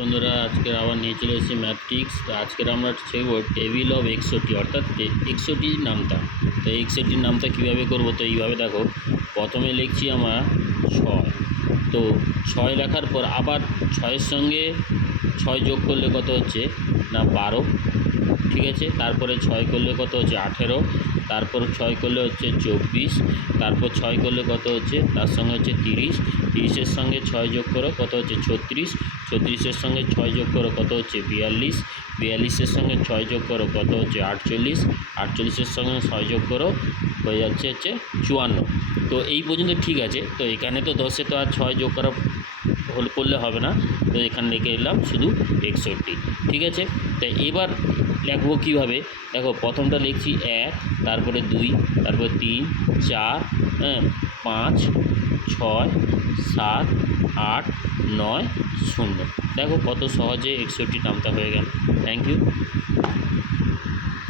বন্ধুরা আজকের আবার নিয়ে চলে এসেছি ম্যাথটিক্স। তো আজকের আমরা শিখব টেবিল অফ 61 অর্থাৎ 61 নামতা। তো 61 নামতা কীভাবে করব, তো এইভাবে দেখো, প্রথমে লিখছি আমরা 6। তো 6 লেখার পর আবার 6-এর সঙ্গে 6 যোগ করলে কত হচ্ছে না 12, ঠিক আছে। তারপরে 6 করলে কত হচ্ছে 18, তারপর 6 করলে হচ্ছে 24, তারপর 6 করলে কত হচ্ছে তার সঙ্গে হচ্ছে 30, 30-এর সঙ্গে 6 যোগ করো কত হচ্ছে 36, 36-এর সঙ্গে 6 যোগ করো কত হচ্ছে 42, 42-এর সঙ্গে 6 যোগ করো কত হচ্ছে 48, 48-এর সঙ্গে 6 যোগ করো হয়ে যাচ্ছে 54। তো এই পর্যন্ত ঠিক আছে। তো এখানে তো 10-এ তো আর 6 যোগ করা করলে হবে না, তো এখানে লিখে এলাম শুধু 61, ঠিক আছে। তাই এবার লিখবো কীভাবে, দেখো প্রথমটা লিখছি 1, তারপরে 2, তারপরে 3, 4, 5, 6, 7, 8, 9, 0। দেখো কত সহজে 61 নামতা হয়ে গেল। Thank you.